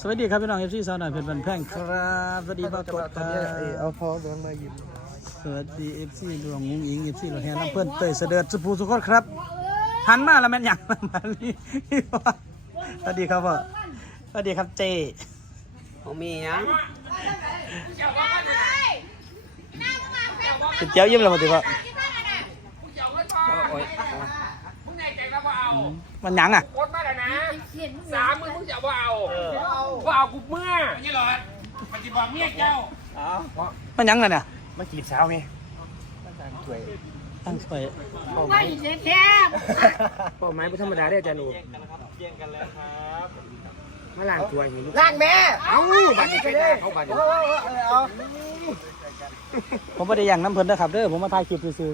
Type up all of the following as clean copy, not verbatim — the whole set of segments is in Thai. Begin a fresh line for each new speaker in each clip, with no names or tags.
สวัสดีครับพี่น้องเอฟซีสาวหน่อยเพชรบันแพงครับสวัสดีพ่อกดครับ
เอาพอดวงมายิ้ม
สวัสดีเอฟซีดวงงุ้งอิงเอฟซีเราแห่น้ำเพื่อนเตยเสด็จสุภูสุขครับหันมาแล้วแม่นหยังมานี่สวัสดีครับพ่อสวัสดีครับเจ
ผมมียัง
ติดเจ้ายิ้มแล้วมาติพ่อมันหยังอ่ะ
โคตรมาแล้วนะ30,000มึงจะว่าเอาว่าเอากูเมื่อนี่หรอปฏิบัติเมียเจ้า
มันหยังน่ะเนี่ย
มาจีบสาวไงสวย
ตั้งสวย
ไม่เจ็บแท้เป้าหมายไม่ธรรมดาได้อาจารย์หนูมาล้างถ้วยนี่
ล่างแม่
เอาบัตรนี้ไปได้เขาบัตรนี้
เอา
ผมไม่ได้หยังน้ำเพิ่นนะครับเด้อผมมาถ่ายคลิปซื้อ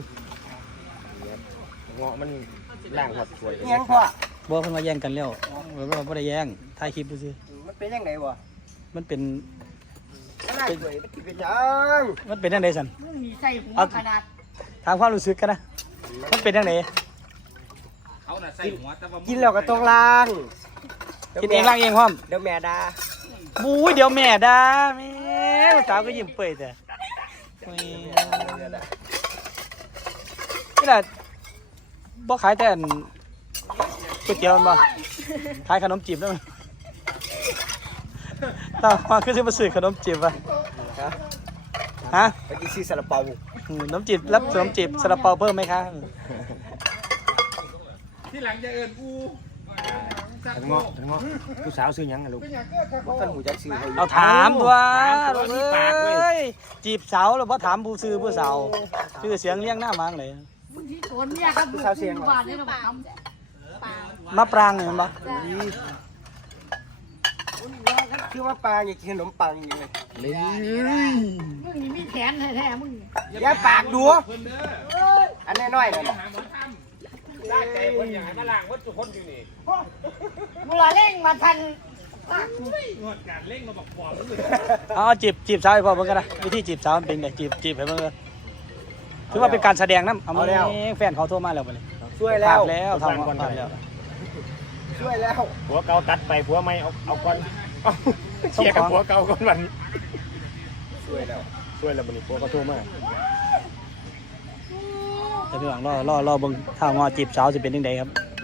เงาะมันล้างหอดถ้วย
ยังพ่อ
ๆบอกเพิ่นมาแย่งกันแล้วเราไม่ได้แย่งถ่ายคลิปซื้อ
มันเป็นยังไงวะ
ๆมันเป็น
มันน่าสวยมันเป็นยัง
มันเป็นยังไงสัน
มึงมีใส่หัวขนาด
ถามความรู้สึกกันนะมันเป็นยังไง
เขาน่ะใส่หัวแต่ว่า
กินแล้วก็ต้องล้าง
กินเองล้างเองพร้อม
เดี๋ยวแม่ด่า
บู๊ยเดี๋ยวแม่ด่าแม่ลูกสาวก็ยิ้มเปื่อยแต่นี่แหละบ่ขายแต่ก๋วยเตี๋ยวมันบ่ขายขนมจีบได้ไหมตามมาคือจะมาซื้อขนมจีบป่ะฮะ
ไปกินซีซาลาเปา
ขนมจีบรับขนมจีบซาลาเปาเพิ่มไหมคะ
ที่หลังจะเอิญกู
ถึงเงาะผู้สาวซื้อยังไงลูกท่านหูจักซื้อ
เอาถามตัวเลยจีบสาวแล้วพอถามผู้ซื้อผู้สาวชื่อเสียงเลี้ยงหน้ามังเลย
มึงที่โกนเนี่ยครับมึงบาดเลยนะทำ
มะปรางเนี่ยมันบ่
คือว่าปลาอยากกินขนมปังอยู่เลย
มึงนี่มีแขนแท้ๆมึง
อย่าปากดู
เพิ่นเด้อ
อันน้อยๆนั่น
หาหมอทำได้ใจคนอย่างไรมาล้างวัตถุคนอยู่นี่
มึงละเร่งมาทัน
งดการเล่งมาบอกปอบมันเลย
เอาจีบสาวให้พ่อเบิ่งกันนะวิธีจีบสาวมันเป็นไงจีบให้เบิ่งเลยถือว่าเป็นการแสดงนะเอามาแฟนเขาโทรมาแล้วไปเลย
ช่วย
ภา
แล้ว
พแล้วทำภาพแล้ว
ช่วยแล้ว
ผัวเก่าตัดไปผัวไม่เอาก่อนเชียร์กับผัวเก่าก่อนวันนี้
ช่วยแล้ว
ช่วยแล้ววันนี้ผัวก็โทรมา
แต่พี่หวังรอเบิ่งถ้างอจีบสาวจะเป็นยังไงครับ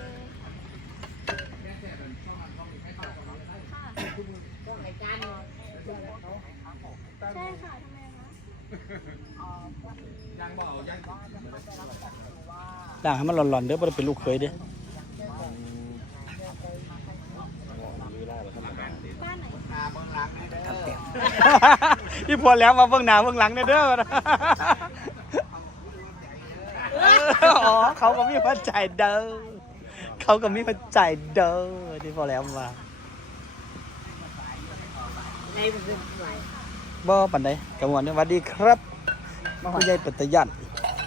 ใช่ค่ะทำไมคะ
ด่างให้มันหล่อนๆเด้อบ่ได้เป็นลูกเขยเด้อ
บ้านไหน
พี่พอแล้วมาเบิ่งหน้าเบิ่งหลังเนี่ยเด้ออ๋อเขาก็มีหัวใจเด้อเขาก็มีหัวใจเด้อที่พอแล้วมาบ่ปันใดกำวันสวัสดีครับผู้ใหญ่ปัตยัน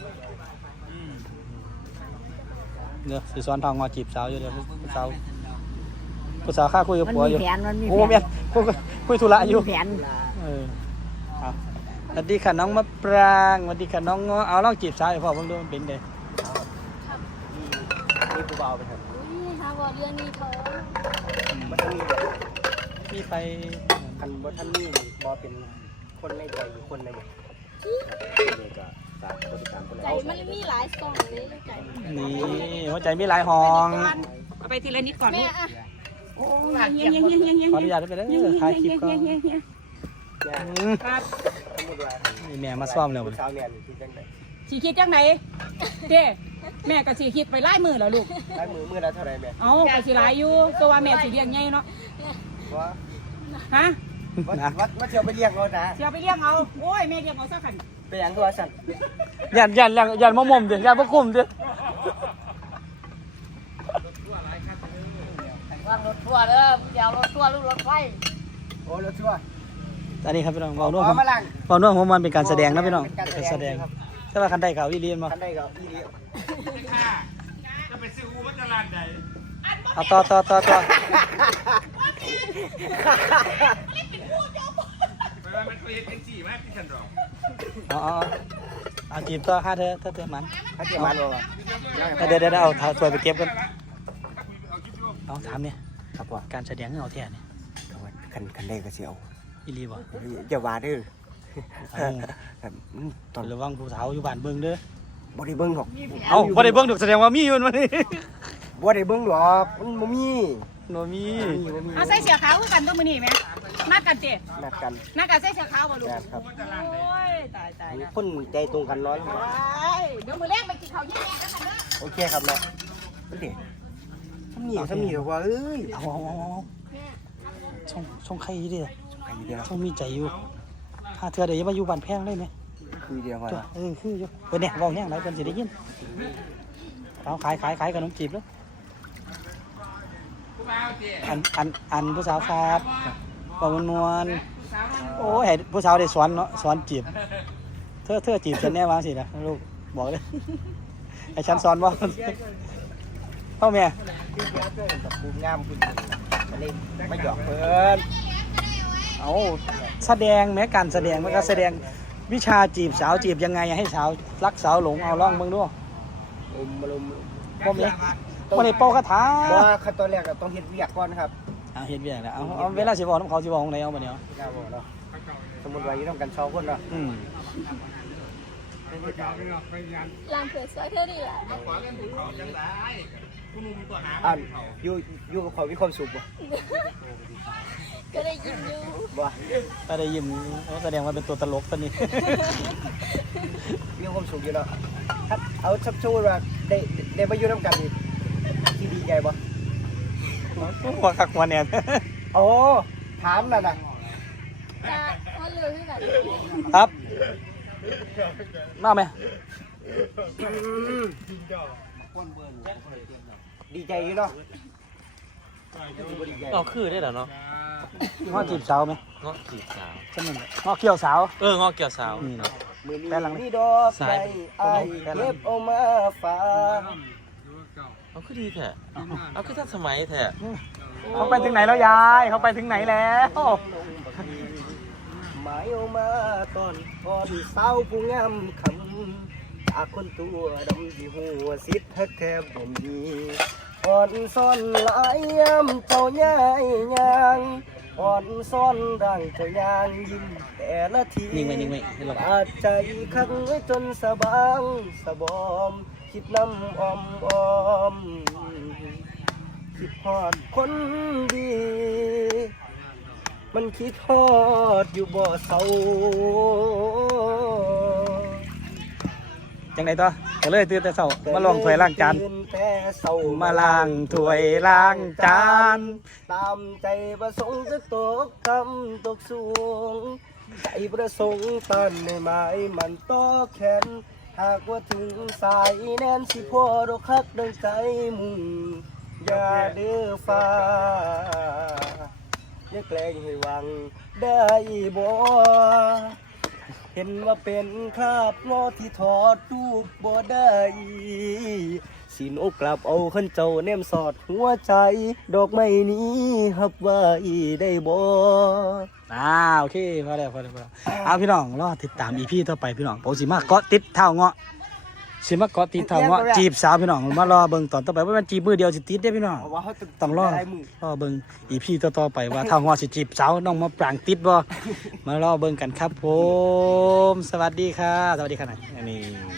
เดี๋ยวสิสอนทางงอจีบสาวอยู่เดี๋ยวผู้สาวข้าคุยกับ
มัน
ผัว
มี
อยู่
แผนมันมี
โอ้
แผ
แม่
น
คุยธุระอยู่
มีแผน
เอาสวัสดีค่ะน้องมะปรางสวัสดีค่ะน้องงอเอาลองจีบสาวให้พ่อเพิ่งดูมันเป็นไง
นี่ผู้เบาไปครับ
อุ้ยฮาวาเรื่องนี้เธอ
มันจะมี
มีไป
คันบ่ท่านนี่บอเป็นคนในใจอยู่คนในใจนี่ก็ตามคนตามคน
ใจมันมีหลายซองเลยใจ
นี่หัวใจมีหลายห้อง
เอาไปทีละนิดก่อน
แม่อะ
เฮียง
ขออนุญาตได้ไปเลยถ่ายคลิปก่อน
ครับ
นี่แม่มาซ่อมแล้ว
ผู้สาวเนี่ยที่จังได๋
สีคิดจังไหนเด้แม่ก็สีคิดไปไล่มือแล้วลูก
ได้มือละเท่าไหร่แม่
เอาก็สิหลายอยู่ตัวว่าแม่สิเลี้ยงไงเนาะ
ว่า
ฮะ
ว่าเที่ยวไปเลี้ยงเขานะ
เสียไปเลี้ยงเอาโอ้ยแม่เลี้ยงเอาซะขัน
ไปหยังตัวสั่น
ยันมะม่วงเดี๋ยวยันมะคุ่มเดี๋ยว
ว่างรถทัวร์เด้อมึงอย่าเอารถทัวร์หรือรถไฟ
โอ้รถชั่ว
อันนี้ครับพี่น้องเบาน่วง
มาล้าง
เบาน่วงของมันเป็นการแสดงนะพี่น้องเป็นแสดงใช่ป่ะคันใดเขาวิเลียนมา
คันใดก็อีนี้
จะไปซื้ออูวัตลาดใด
เอาต่อ
ไปว่ามันเคยเห็นเป็นจีมากที่ฉันรอ
เอาจีบต่อค่าเธอมัน
เขาเที่ยวมันบ่วะ
เดี๋ยวเอาถ้วยไปเก็บกันเอาถามเนี่ย
ครับว่า
การแสดงของเราแท้เนี่ย
คันได้ก็สิเอา
อีหลีบ่
อย่าว่าเด้อ
เอา
ครับต
ต
อ
อน นระวังผู้สาวอยู่บ้านเบิ่งเด้อ
บ่ได้เบิ่งหรอก
เอ้าบ่ได้เบิ่งดอกแสดงว่ามีอยู่มันนี่
บ่ได้เบิ่งหรอกมันบ่มี
บ่มี
บ่มี
เอาใส่เสื้อขาวคือกันตัวมื้อนี้แหมนัดกันเจ้
นัดกัน
นัดกันใส่เสื้อขาวบ่ลูก
แม่นครับ
โอ้ยตายนะ
คนใจตรงกันร้อน
เดี๋ยวมื้อแรกไปกินข้าวเย็นๆกันเด้อ
โอเคครับแม่มันดิทำนี่หรอกว่าเอ้ย
เอาช่องใครอยู่เด้อ
ไอ้เดียว
ช่องมีใจอยู่ถ้าเทื่อใดอย่ามาอยู่บ้านแพงเลยแหม
คุยเดียวว่า
คืออยู่เพิ่นเนี่ยเว้าแฮงหลายเพิ่นสิได้ยินเอาขายขนมจีบแล้ว
ผู้บ่าวเตี้ย
อันผู้สาวครับบอกนวลโอ้ยให้ผู้สาวได้สอนเนาะสอนจีบเธอจีบฉันแน่วางสินะลูกบอกเลยให้ฉันสอนบ่พ่อแม่
กับภูมิงามขึ้นมาเล่นไม่หยอกเพิ่น
เอาแสดงแม้การแสดงมันก็แสดงวิชาจีบสาวจีบยังไงให้สาวรักสาวหลงเอาล่องมึงด้วย
มาลุม
พ่อแม่บ่ได้เป่าคาถา
ว่าขั้นตอนแรกต้องเฮ็ดเวียกก่อนครับ
เอาเฮ็ดเวียกแล้วเอาเวลาสิบอกน้ำเขาสิบอกของไหนเอาบัดเนี้ย
น่าบอกเนาะสมมุติว่าอยู่นำกัน2คนเนาะ
ลางเผือกซอยเท่านี้แหละ
อ่านอยู่กับเขามีความสุขบ่
ก็ได้ยินอยู่
บ่
ก็ได้ยิ้มแสดงว่าเป็นตัวตลกตอนนี้
มีความสุขอยู่เนาะเอาชับชูว่าได้มาอยู่นำกันนี่ที่ดีใจบ่
หัวคักหัวแหนน
โอ้ถามนั่นน่ะ
จะว่าเรือที่ไหน
ครับมาไหม
ดีใจอยู่เนาะ
ก็คือได้แล้วเนาะ
ง้อจีบสาวไหม
เงาะจีบสาว
ฉันนั่นแหละง้อเกี่ยวสาว
เงาะเกี่ยวสาว
นี่นะ
มือนี้
แป้นหลัง
มีดอกใบไอ้เก็บเอามาฝาก
เอาคือดีแท้เอาคือทันสมัยแท้
เขาไปถึงไหนแล้วยาย เขาไปถึงไหนแล้ว
หมายเอามาตอนสาวผู้งามคำจากคนตัวดำที่หัวสิทธิ์แทบบ่มีอ่อนซ่อนหลายยำเจ้าย่ายยางอ่อนซ่อนดังเจ้ายางยิ้มแต่ละที
นิ่งไว้ให้เรา
บาดใจขังไว้จนสะบางสะบอม คิดน้ำอ้อมคิดฮอดคนดี มันคิดฮอดอยู่บ่เศร้า
จังไหนต่อก็เลยตื่นแต่เช้ามาลองถ้วยล้างจาน
ตื่แต่เศร้า
มาล้างถ้วยล้างจาน
ตามใจประสงค์จะตกคำตกสูงใจประสงค์ตันในไม้มันต่อแขนหากว่าถึงสายแน่นสิพ่อดอกคักดังใจมุ่งอย่าเดือฟ้าอย่าแกล้งให้หวังได้บ่เห็นว่าเป็นคราบงอที่ถอดรูปบ่ได้สินอกกลับเอาขันเจ้าเนมสอดหัวใจ ดอกไม้นี้ฮับไว้ได้บ่
โอเคพอแล้วเอาพี่น้องรอติดตามอีพีต่อไปพี่น้องผมสิมาเกาะติดเท้าเงาะสิมาเกาะติดเท้าเงาะจีบสาวพี่น้องมารอเบิ่งตอนต่อไปว่ามันจีบมือเดียวสิติดได้พี่น้อง
เพราะว่าเขา
ต้องรอ
ได้มือ
เบิ่งอีพีต่อๆไปว่าเท้าเงาะสิจีบสาวน้องมาปรางติดบ่มารอเบิ่งกันครับผมสวัสดีค่ะสวัสดีค่ะอันนี้